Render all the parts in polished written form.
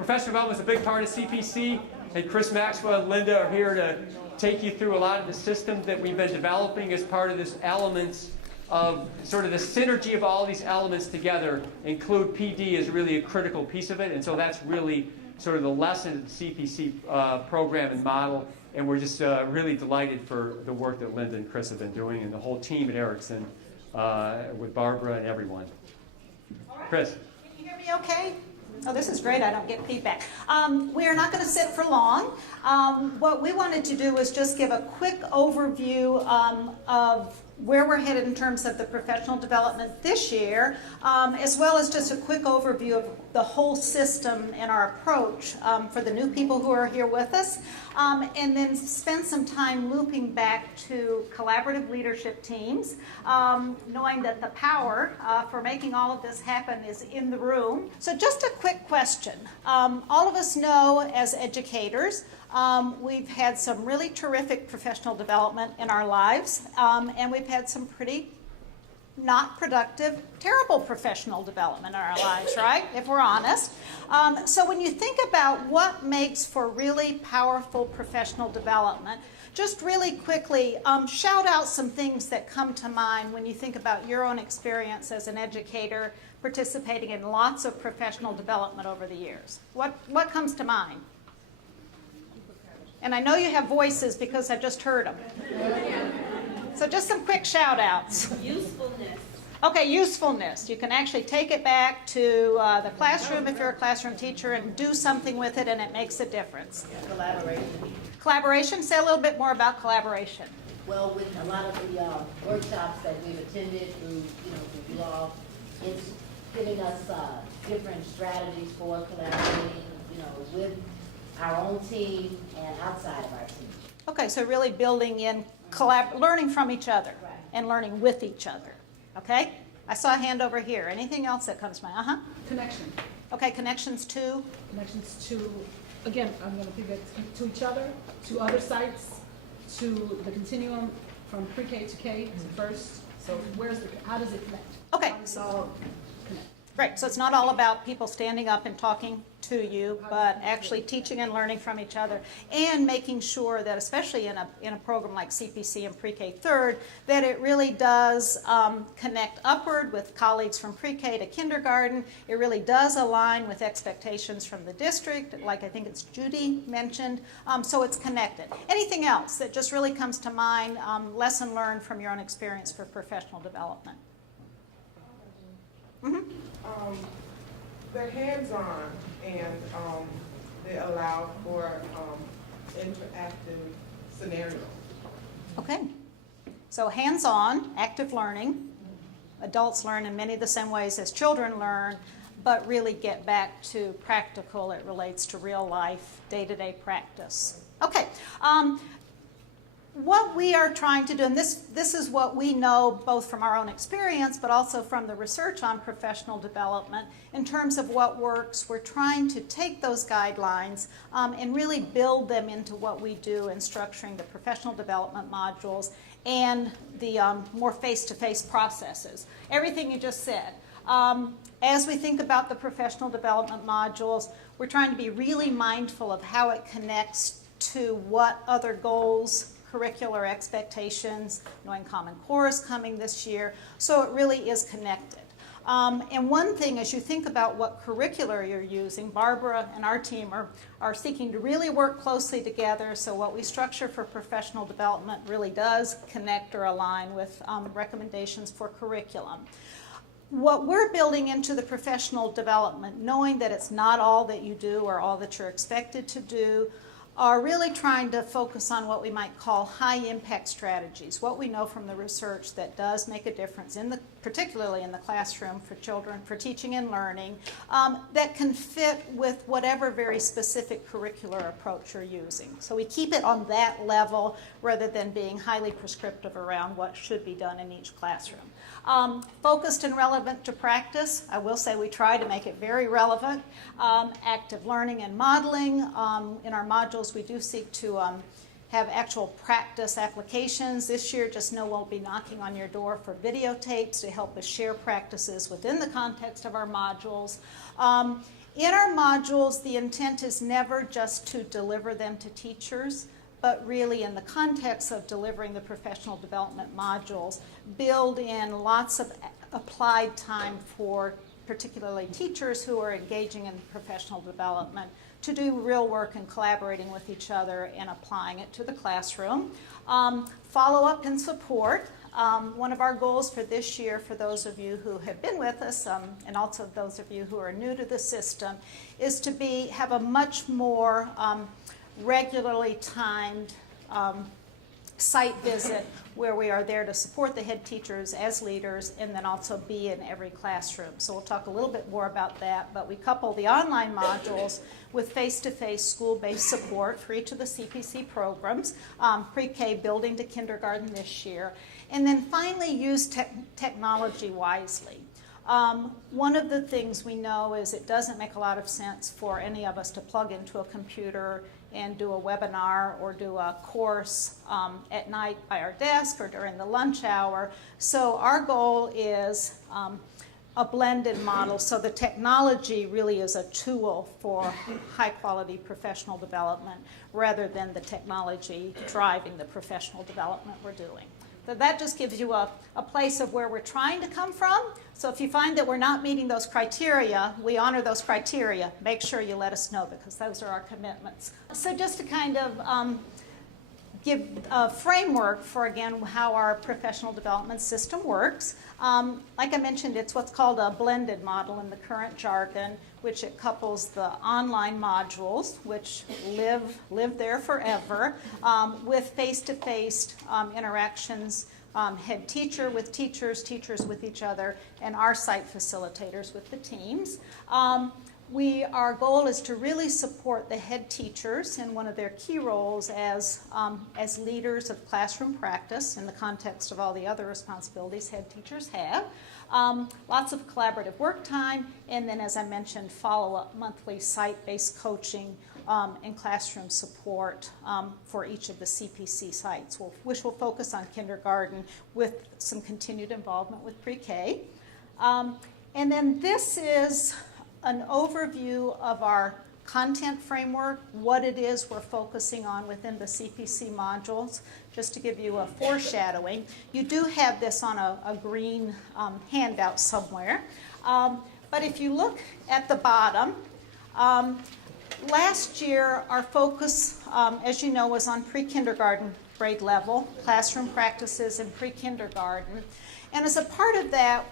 Professional development is a big part of CPC, and Chris Maxwell and Linda are here to take you through a lot of the systems that we've been developing as part of this elements of sort of the synergy of all these elements together. Include PD is really a critical piece of it, and so that's really sort of the lesson of the CPC program and model, and we're just really delighted for the work that Linda and Chris have been doing, and the whole team at Erickson with Barbara and everyone. Chris. Can you hear me okay? Oh, this is great. I don't get feedback. We are not going to sit for long. What we wanted to do was just give a quick overview of where we're headed in terms of the professional development this year, as well as just a quick overview of the whole system and our approach for the new people who are here with us, and then spend some time looping back to collaborative leadership teams, knowing that the power for making all of this happen is in the room. So just a quick question. All of us know as educators, we've had some really terrific professional development in our lives, and we've had some pretty not productive, terrible professional development in our lives, right? If we're honest. So when you think about what makes for really powerful professional development, just really quickly shout out some things that come to mind when you think about your own experience as an educator participating in lots of professional development over the years. What comes to mind? And I know you have voices because I just heard them. So just some quick shout outs. Usefulness. Okay, usefulness. You can actually take it back to the classroom if you're a classroom teacher and do something with it, and it makes a difference. Collaboration. Collaboration, say a little bit more about collaboration. Well, with a lot of the workshops that we've attended through, through you all, it's giving us different strategies for collaborating, with our own team and outside of our team. Okay, so really building in, learning from each other and learning with each other. Okay? I saw a hand over here. Anything else that comes to mind? Connection. Okay, connections to? Connections to, again, I'm going to pivot to each other, to other sites, to the continuum from pre-K to K first. So how does it connect? Okay. So connect. Great. So it's not all about people standing up and talking to you, but actually teaching and learning from each other, and making sure that, especially in a program like CPC and Pre-K Third, that it really does connect upward with colleagues from Pre-K to kindergarten. It really does align with expectations from the district, like I think it's Judy mentioned. So it's connected. Anything else that just really comes to mind, lesson learned from your own experience for professional development? They're hands-on, and they allow for interactive scenarios. Okay. So hands-on, active learning. Adults learn in many of the same ways as children learn, but really get back to practical. It relates to real life, day-to-day practice. Okay. What we are trying to do, and this is what we know both from our own experience but also from the research on professional development in terms of what works. We're trying to take those guidelines and really build them into what we do in structuring the professional development modules and the more face-to-face processes. Everything you just said. As we think about the professional development modules, we're trying to be really mindful of how it connects to what other goals, curricular expectations, knowing Common Core is coming this year, so it really is connected. And one thing, as you think about what curricular you're using, Barbara and our team are seeking to really work closely together, so what we structure for professional development really does connect or align with recommendations for curriculum. What we're building into the professional development, knowing that it's not all that you do or all that you're expected to do, are really trying to focus on what we might call high-impact strategies, what we know from the research that does make a difference, particularly in the classroom for children, for teaching and learning, that can fit with whatever very specific curricular approach you're using. So we keep it on that level rather than being highly prescriptive around what should be done in each classroom. Focused and relevant to practice, I will say we try to make it very relevant. Active learning and modeling. In our modules, we do seek to have actual practice applications. This year, just know we'll be knocking on your door for videotapes to help us share practices within the context of our modules. In our modules, the intent is never just to deliver them to teachers, but really in the context of delivering the professional development modules, build in lots of applied time for particularly teachers who are engaging in professional development to do real work and collaborating with each other and applying it to the classroom. Follow-up and support. One of our goals for this year, for those of you who have been with us, and also those of you who are new to the system, is to have a much more regularly timed site visit where we are there to support the head teachers as leaders and then also be in every classroom. So we'll talk a little bit more about that, but we couple the online modules with face-to-face school-based support for each of the CPC programs, pre-K building to kindergarten this year, and then finally use technology wisely. One of the things we know is it doesn't make a lot of sense for any of us to plug into a computer and do a webinar or do a course at night by our desk or during the lunch hour. So our goal is a blended model. So the technology really is a tool for high quality professional development rather than the technology driving the professional development we're doing. So that just gives you a place of where we're trying to come from. So if you find that we're not meeting those criteria, we honor those criteria. Make sure you let us know because those are our commitments. So just to kind of give a framework for, again, how our professional development system works. Like I mentioned, it's what's called a blended model in the current jargon, which it couples the online modules, which live there forever, with face-to-face interactions, head teacher with teachers, teachers with each other, and our site facilitators with the teams. Our goal is to really support the head teachers in one of their key roles as leaders of classroom practice in the context of all the other responsibilities head teachers have. Lots of collaborative work time, and then, as I mentioned, follow-up monthly site-based coaching and classroom support for each of the CPC sites, which will focus on kindergarten with some continued involvement with pre-K. And then this is an overview of our content framework, what it is we're focusing on within the CPC modules, just to give you a foreshadowing. You do have this on a green handout somewhere. But if you look at the bottom, last year our focus, as you know, was on pre-kindergarten grade level, classroom practices in pre-kindergarten. And as a part of that,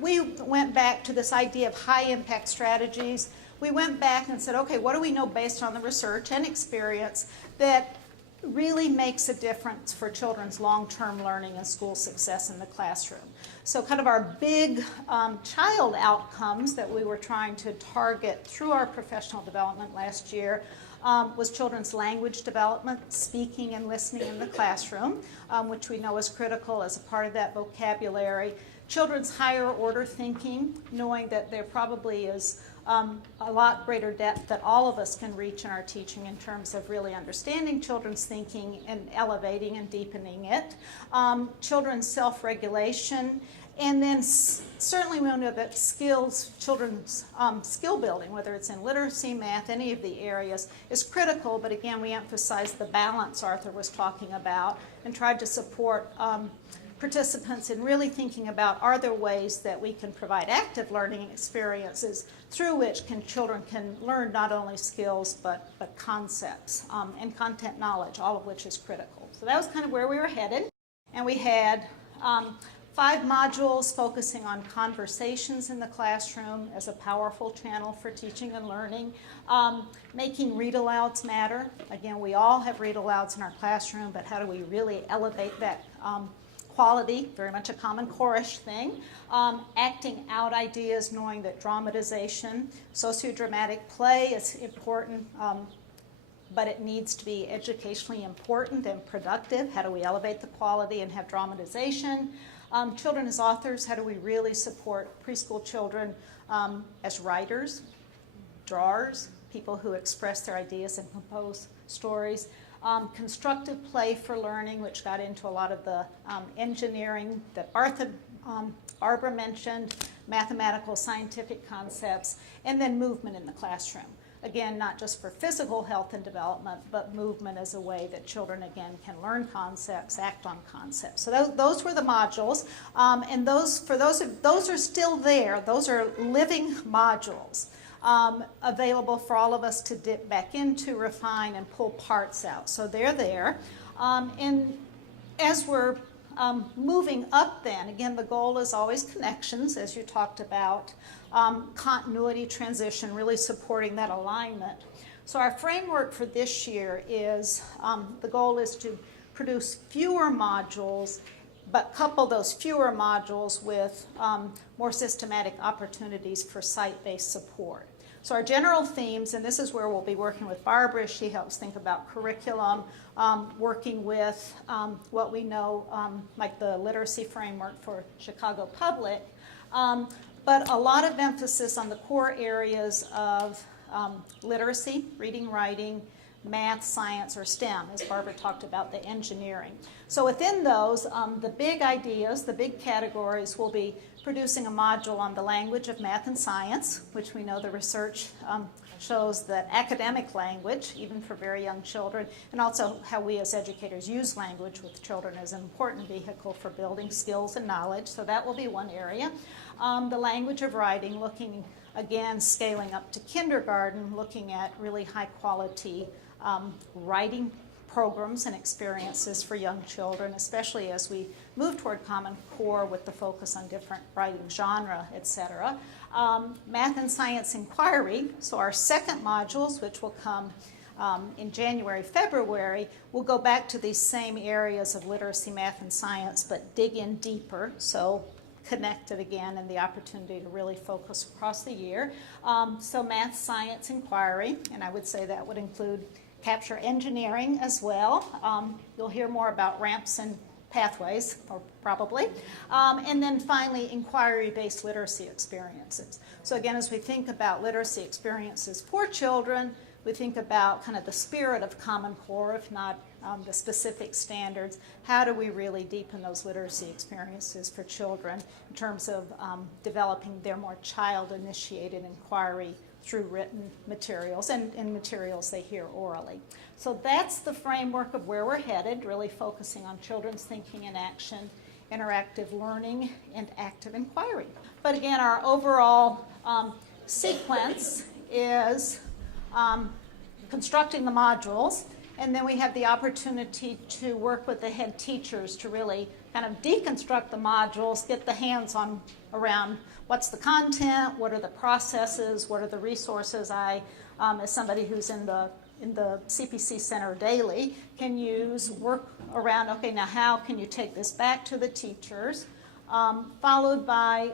we went back to this idea of high impact strategies. We went back and said, okay, what do we know based on the research and experience that really makes a difference for children's long-term learning and school success in the classroom? So kind of our big child outcomes that we were trying to target through our professional development last year was children's language development, speaking and listening in the classroom, which we know is critical as a part of that vocabulary. Children's higher order thinking, knowing that there probably is a lot greater depth that all of us can reach in our teaching in terms of really understanding children's thinking and elevating and deepening it. Children's self-regulation. And then certainly we know that children's skill building, whether it's in literacy, math, any of the areas, is critical. But again, we emphasize the balance Arthur was talking about and tried to support participants in really thinking about, are there ways that we can provide active learning experiences through which children can learn not only skills but concepts and content knowledge, all of which is critical. So that was kind of where we were headed. And we had 5 modules focusing on conversations in the classroom as a powerful channel for teaching and learning. Making read-alouds matter. Again, we all have read-alouds in our classroom, but how do we really elevate that quality? Very much a common core-ish thing. Acting out ideas, knowing that dramatization, sociodramatic play is important, but it needs to be educationally important and productive. How do we elevate the quality and have dramatization? Children as authors, how do we really support preschool children as writers, drawers, people who express their ideas and compose stories? Constructive play for learning, which got into a lot of the engineering that Barbara mentioned, mathematical, scientific concepts, and then movement in the classroom. Again, not just for physical health and development, but movement as a way that children, again, can learn concepts, act on concepts. So those were the modules, and those are still there. Those are living modules available for all of us to dip back into, refine, and pull parts out. So they're there. And as we're moving up then, again, the goal is always connections, as you talked about, continuity, transition, really supporting that alignment. So our framework for this year is, the goal is to produce fewer modules, but couple those fewer modules with more systematic opportunities for site-based support. So our general themes, and this is where we'll be working with Barbara, she helps think about curriculum, working with what we know, like the literacy framework for Chicago Public, but a lot of emphasis on the core areas of literacy, reading, writing, math, science, or STEM, as Barbara talked about, the engineering. So within those, the big ideas, the big categories, will be producing a module on the language of math and science, which we know the research shows that academic language, even for very young children, and also how we as educators use language with children as an important vehicle for building skills and knowledge. So that will be one area. The language of writing, looking, again, scaling up to kindergarten, looking at really high quality writing programs and experiences for young children, especially as we move toward Common Core with the focus on different writing genre, etc. Math and science inquiry, so our second modules, which will come in January, February, will go back to these same areas of literacy, math, and science, but dig in deeper, so connected again, and the opportunity to really focus across the year. So math, science inquiry, and I would say that would include capture engineering as well. You'll hear more about ramps and pathways, or probably. And then finally, inquiry-based literacy experiences. So again, as we think about literacy experiences for children, we think about kind of the spirit of Common Core, if not the specific standards. How do we really deepen those literacy experiences for children in terms of developing their more child-initiated inquiry through written materials and materials they hear orally. So that's the framework of where we're headed, really focusing on children's thinking and action, interactive learning, and active inquiry. But again, our overall sequence is constructing the modules, and then we have the opportunity to work with the head teachers to really kind of deconstruct the modules, get the hands on around what's the content, what are the processes, what are the resources I, as somebody who's in the CPC Center daily, can use, work around, okay, now how can you take this back to the teachers, followed by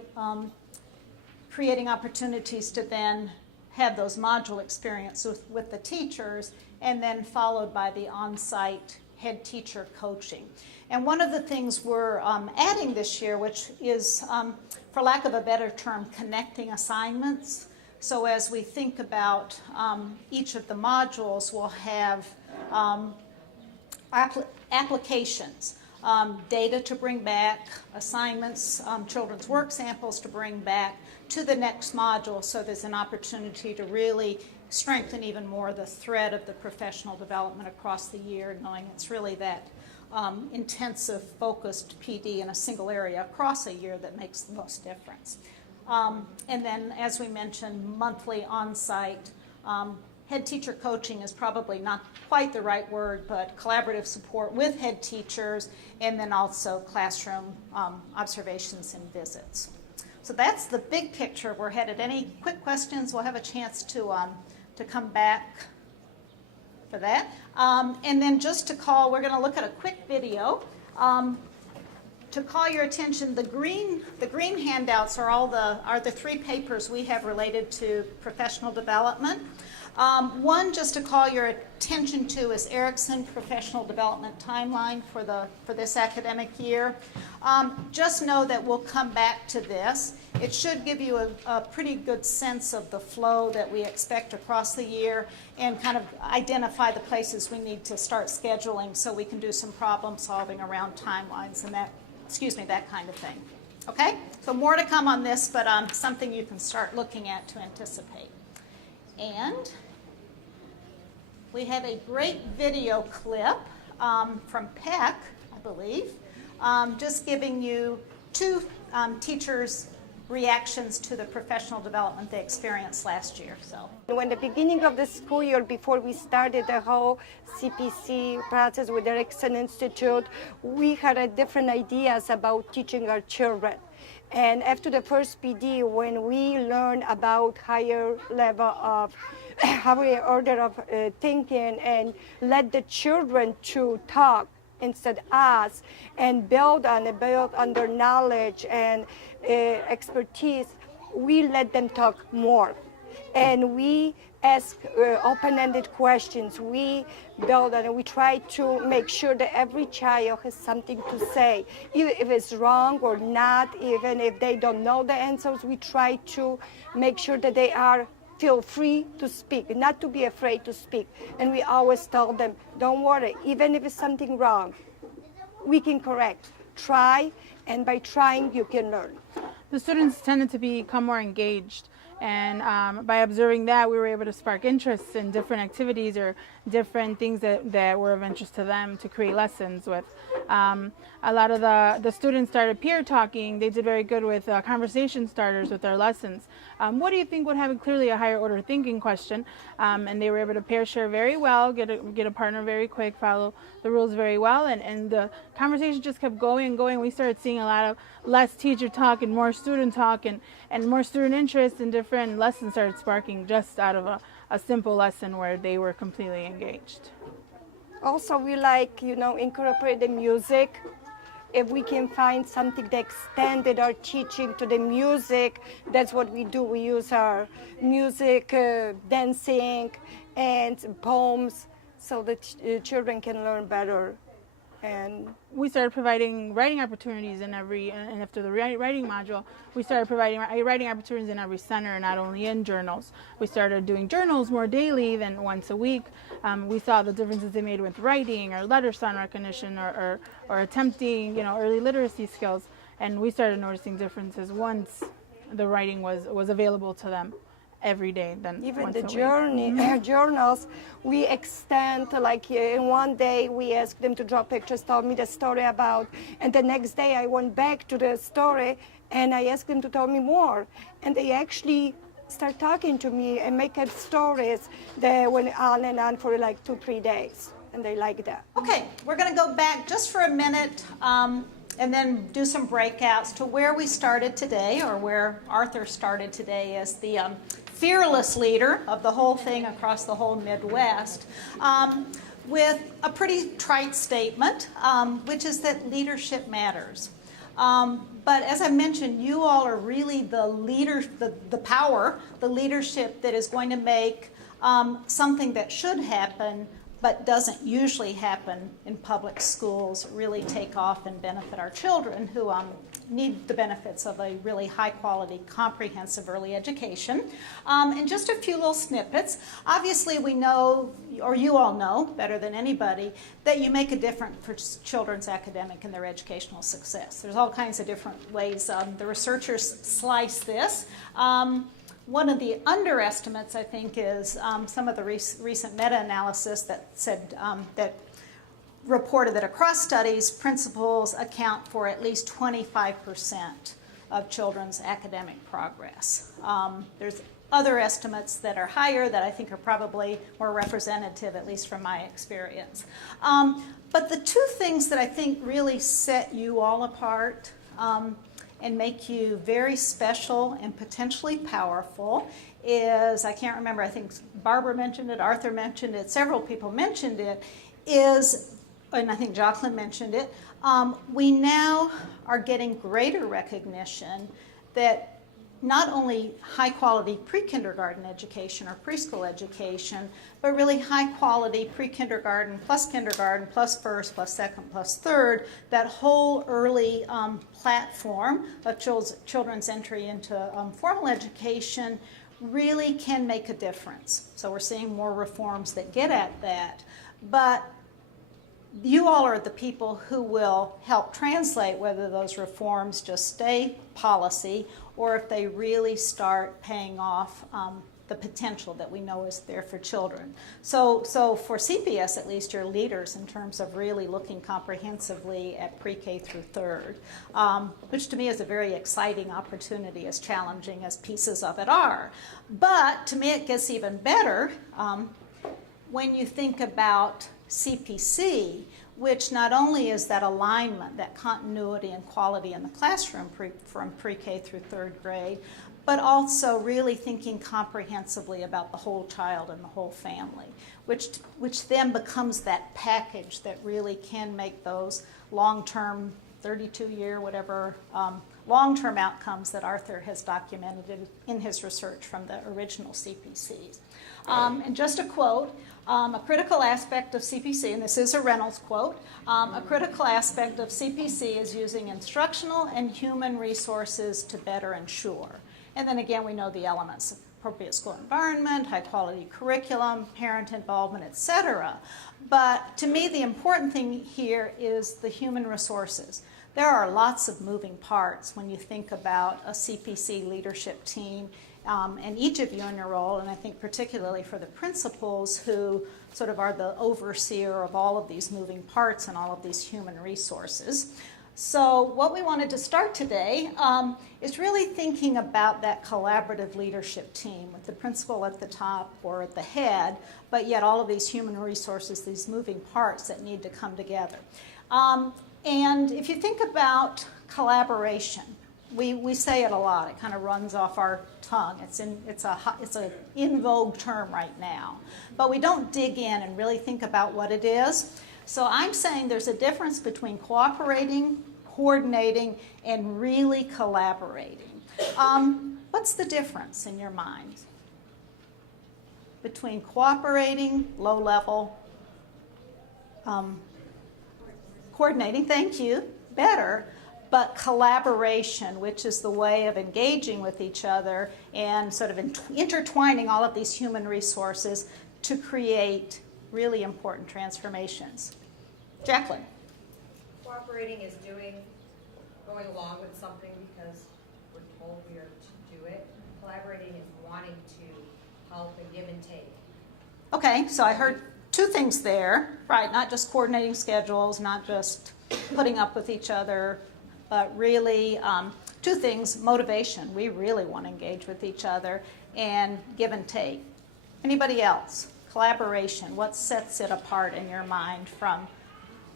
creating opportunities to then have those module experiences with the teachers, and then followed by the on-site head teacher coaching. And one of the things we're adding this year, which is, for lack of a better term, connecting assignments. So as we think about each of the modules, we'll have applications, data to bring back, assignments, children's work samples to bring back to the next module, so there's an opportunity to really strengthen even more the thread of the professional development across the year, knowing it's really that intensive, focused PD in a single area across a year that makes the most difference. And then, as we mentioned, monthly on-site head teacher coaching is probably not quite the right word, but collaborative support with head teachers, and then also classroom observations and visits. So that's the big picture. We're headed. Any quick questions? We'll have a chance to come back for that. And then just to call, we're going to look at a quick video. To call your attention, the green handouts are the three papers we have related to professional development. One, just to call your attention to, is Erickson Professional Development Timeline for this academic year. Just know that we'll come back to this. It should give you a pretty good sense of the flow that we expect across the year, and kind of identify the places we need to start scheduling so we can do some problem solving around timelines and that kind of thing. Okay? So more to come on this, but something you can start looking at to anticipate. And we have a great video clip from Peck, I believe, just giving you two teachers' reactions to the professional development they experienced last year. So, when the beginning of the school year, before we started the whole CPC process with the Ferguson Institute, we had different ideas about teaching our children. And after the first PD, when we learned about higher level of higher order of thinking and let the children to talk instead us and build on their knowledge and expertise, we let them talk more. And we ask open-ended questions. We build and we try to make sure that every child has something to say. Even if it's wrong or not, even if they don't know the answers, we try to make sure that they feel free to speak, not to be afraid to speak. And we always tell them, don't worry, even if it's something wrong, we can correct. Try, and by trying, you can learn. The students tended to become more engaged. And by observing that, we were able to spark interest in different activities or different things that were of interest to them to create lessons with. A lot of the students started peer talking. They did very good with conversation starters with their lessons. What do you think would have clearly a higher order thinking question? And they were able to pair share very well, get a partner very quick, follow the rules very well, and the conversation just kept going and going. We started seeing a lot of less teacher talk and more student talk and more student interest, and different lessons started sparking just out of a simple lesson where they were completely engaged. Also, we like, incorporate the music. If we can find something that extended our teaching to the music, that's what we do. We use our music, dancing, and poems so that children can learn better. And we started providing writing opportunities and after the writing module, we started providing writing opportunities in every center, not only in journals. We started doing journals more daily than once a week. We saw the differences they made with writing or letter sound recognition or attempting, early literacy skills. And we started noticing differences once the writing was available to them every day. Then even the journals, we extend, like in one day we asked them to draw pictures, tell me the story about, and the next day I went back to the story and I asked them to tell me more, and they actually start talking to me and make up stories that went on and on for like 2-3 days, and they like that. okay, we're going to go back just for a minute and then do some breakouts to where we started today, or where Arthur started today as the fearless leader of the whole thing across the whole Midwest, with a pretty trite statement, which is that leadership matters. But as I mentioned, you all are really the leader, the power, the leadership that is going to make something that should happen but doesn't usually happen in public schools really take off and benefit our children who need the benefits of a really high quality, comprehensive early education. And just a few little snippets. Obviously we know, or you all know better than anybody, that you make a difference for children's academic and their educational success. There's all kinds of different ways the researchers slice this. One of the underestimates, I think, is some of the recent meta-analysis that said that reported that across studies, principals account for at least 25% of children's academic progress. There's other estimates that are higher that I think are probably more representative, at least from my experience. But the two things that I think really set you all apart and make you very special and potentially powerful is, I can't remember, I think Barbara mentioned it, Arthur mentioned it, several people mentioned it, is, and I think Jacqueline mentioned it, we now are getting greater recognition that not only high quality pre-kindergarten education or preschool education, but really high quality pre-kindergarten plus first plus second plus third, that whole early platform of children's entry into formal education really can make a difference. So we're seeing more reforms that get at that. But you all are the people who will help translate whether those reforms just stay policy or if they really start paying off the potential that we know is there for children. So for CPS, at least, you're leaders in terms of really looking comprehensively at pre-K through third, which to me is a very exciting opportunity, as challenging as pieces of it are. But to me, it gets even better when you think about CPC, which not only is that alignment, that continuity and quality in the classroom from pre-K through third grade, but also really thinking comprehensively about the whole child and the whole family, which then becomes that package that really can make those long-term, 32-year, whatever, long-term outcomes that Arthur has documented in his research from the original CPCs. And just a quote, a critical aspect of CPC, and this is a Reynolds quote, a critical aspect of CPC is using instructional and human resources to better ensure. And then again, we know the elements: appropriate school environment, high quality curriculum, parent involvement, etc. But to me, the important thing here is the human resources. There are lots of moving parts when you think about a CPC leadership team, and each of you in your role, and I think particularly for the principals who sort of are the overseer of all of these moving parts and all of these human resources. So what we wanted to start today is really thinking about that collaborative leadership team with the principal at the top or at the head, but yet all of these human resources, these moving parts that need to come together. And if you think about collaboration, we say it a lot. It kind of runs off our tongue. It's an in vogue term right now. But we don't dig in and really think about what it is. So I'm saying there's a difference between cooperating, coordinating, and really collaborating. What's the difference in your mind between cooperating, low level, coordinating, thank you, better, but collaboration, which is the way of engaging with each other and sort of intertwining all of these human resources to create really important transformations. Jacqueline. Cooperating is going along with something because we're told we are to do it. Collaborating is wanting to help and give and take. Okay, so I heard two things there, right? Not just coordinating schedules, not just putting up with each other, but really two things: motivation. We really want to engage with each other, and give and take. Anybody else? Collaboration. What sets it apart in your mind from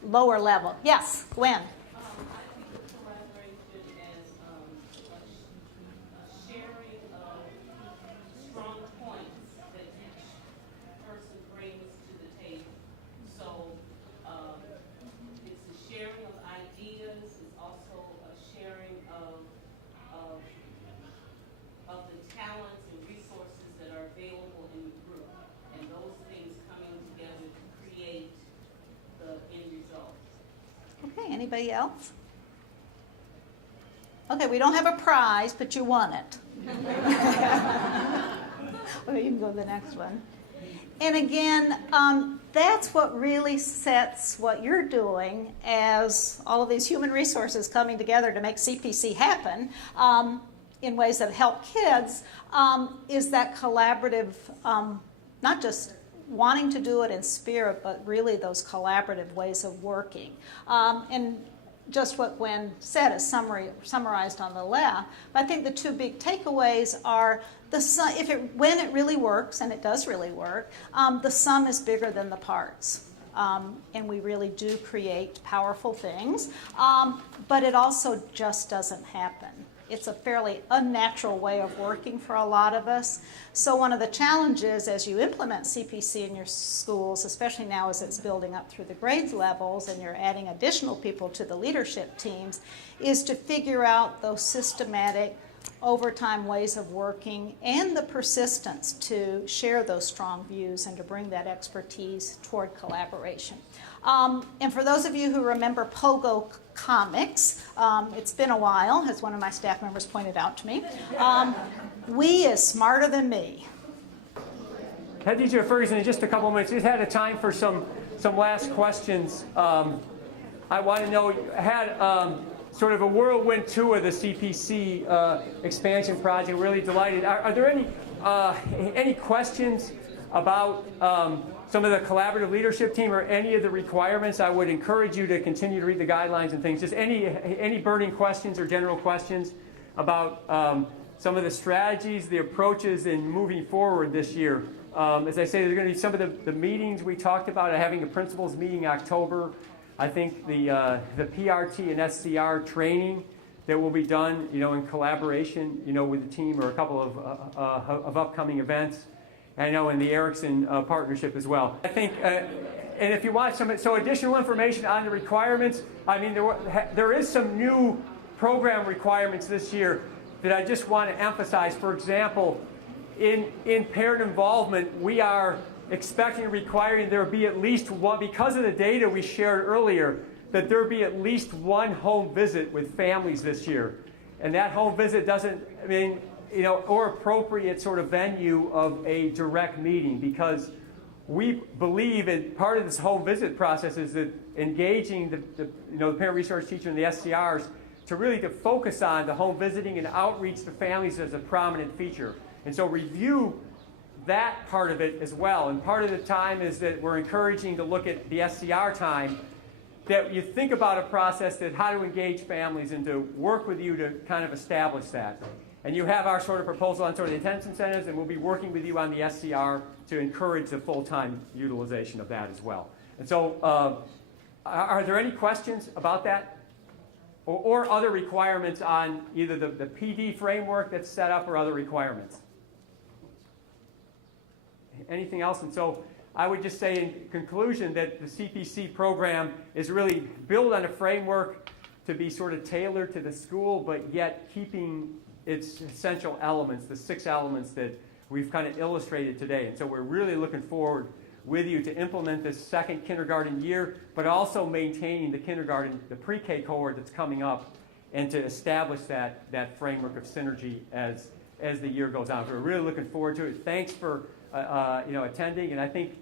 lower level? Yes, Gwen. I think of collaboration as a sharing of strong points that each person brings to the table. So it's a sharing of ideas. It's also a sharing of the talents and resources that are available in the group, and those things coming together to create the end result. Okay, anybody else? Okay, we don't have a prize, but you won it. Well, you can go to the next one. And again, that's what really sets what you're doing as all of these human resources coming together to make CPC happen in ways that help kids, is that collaborative, not just wanting to do it in spirit, but really those collaborative ways of working. And just what Gwen said is summarized on the left. But I think the two big takeaways are when it really works, and it does really work, the sum is bigger than the parts. And we really do create powerful things. But it also just doesn't happen. It's a fairly unnatural way of working for a lot of us. So one of the challenges as you implement CPC in your schools, especially now as it's building up through the grades levels and you're adding additional people to the leadership teams, is to figure out those systematic overtime ways of working and the persistence to share those strong views and to bring that expertise toward collaboration. And for those of you who remember Pogo comics, it's been a while, as one of my staff members pointed out to me. We is smarter than me. head teacher at Ferguson in just a couple of minutes. Just had a time for some last questions. I want to know, had sort of a whirlwind tour of the CPC expansion project. Really delighted. Are there any questions about some of the collaborative leadership team or any of the requirements? I would encourage you to continue to read the guidelines and things. Just any burning questions or general questions about some of the strategies, the approaches in moving forward this year. As I say, there's going to be some of the meetings we talked about, having a principals meeting in October. I think the PRT and SCR training that will be done, in collaboration, with the team, or a couple of upcoming events. I know in the Erickson partnership as well. I think, and if you want some additional information on the requirements, I mean, there is some new program requirements this year that I just want to emphasize. For example, in parent involvement, we are expecting and requiring there be at least one, because of the data we shared earlier, that there be at least one home visit with families this year. And that home visit doesn't, or appropriate sort of venue of a direct meeting, because we believe that part of this home visit process is that engaging the parent resource teacher and the SCRs to focus on the home visiting and outreach to families as a prominent feature. And so review that part of it as well. And part of the time is that we're encouraging to look at the SCR time, that you think about a process that how to engage families and to work with you to kind of establish that. And you have our sort of proposal on sort of the attendance incentives, and we'll be working with you on the SCR to encourage the full-time utilization of that as well. And so are there any questions about that? Or other requirements on either the PD framework that's set up or other requirements? Anything else? And so I would just say in conclusion that the CPC program is really built on a framework to be sort of tailored to the school, but yet keeping its essential elements, the 6 elements that we've kind of illustrated today. And so we're really looking forward with you to implement this second kindergarten year, but also maintaining the kindergarten, the pre-K cohort that's coming up, and to establish that framework of synergy as the year goes on. So we're really looking forward to it. Thanks for attending, and I think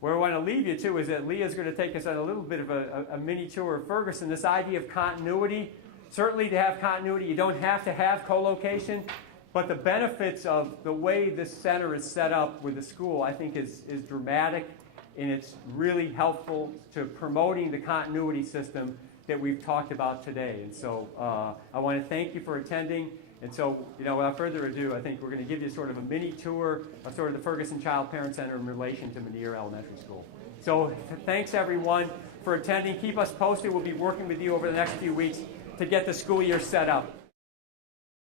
where I want to leave you to is that Leah's going to take us on a little bit of a mini tour of Ferguson. This idea of continuity, certainly to have continuity, you don't have to have co-location, but the benefits of the way this center is set up with the school, I think, is dramatic, and it's really helpful to promoting the continuity system that we've talked about today. And so I want to thank you for attending. And so, without further ado, I think we're going to give you sort of a mini tour of sort of the Ferguson Child Parent Center in relation to Manierre Elementary School. So thanks, everyone, for attending. Keep us posted. We'll be working with you over the next few weeks to get the school year set up.